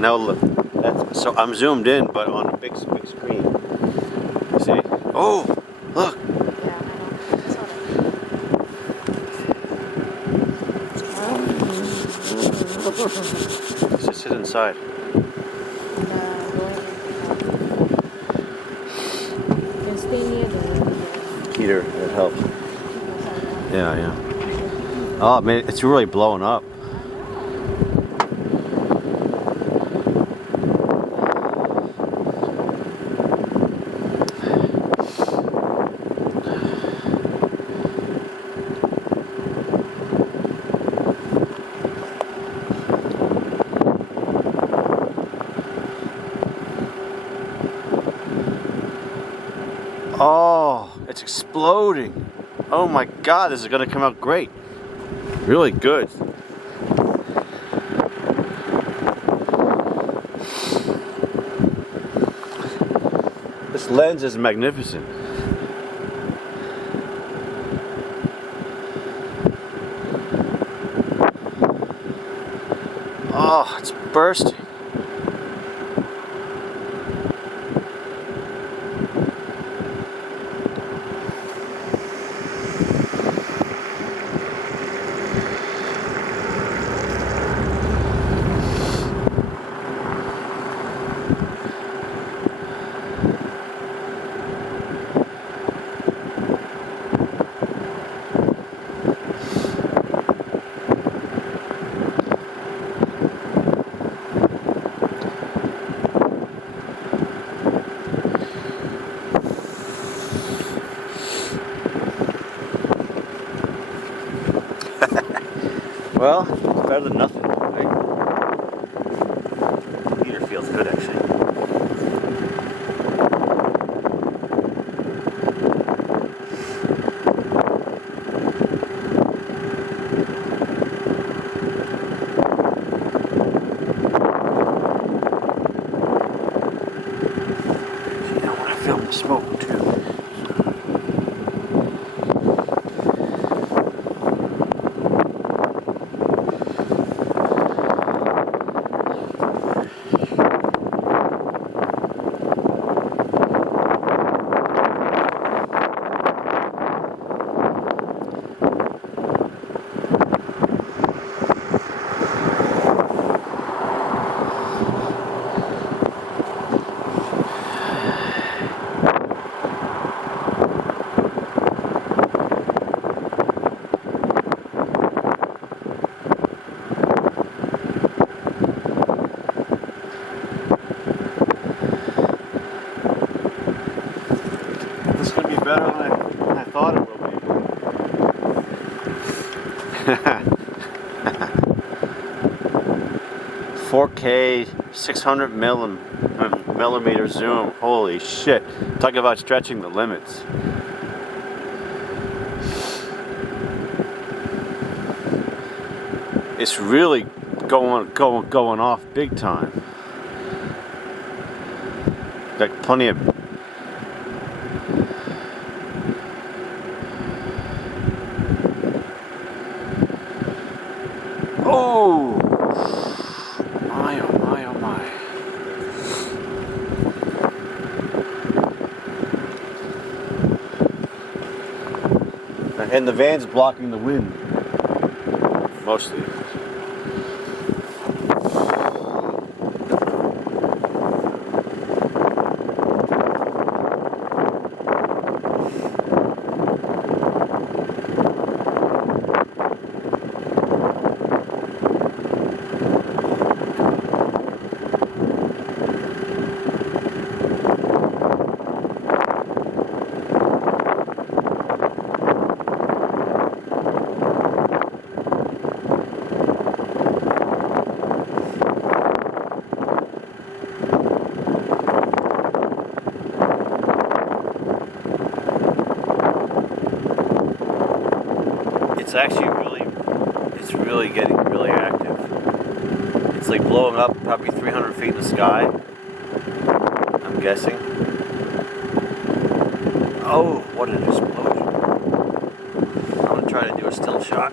And now look, so I'm zoomed in, but on a big screen. See? Oh, look. Yeah, I know. Let's just sit inside. You can stay near the Heater, that helps. Yeah, yeah. Oh man, it's really blowing up. Oh, it's exploding. Oh my God, this is gonna come out great. Really good. This lens is magnificent. Oh, it's bursting. Well, it's better than nothing, right? The heater feels good, actually. See, I want to film the smoke, too. This is going to be better than I thought it will be. 4K, 600 millimeter zoom. Holy shit. Talk about stretching the limits. It's really going off big time. Got plenty of oh my, oh my, oh my. And the van's blocking the wind. Mostly. It's actually it's really getting really active. It's like blowing up probably 300 feet in the sky, I'm guessing. Oh, what an explosion. I'm gonna try to do a still shot.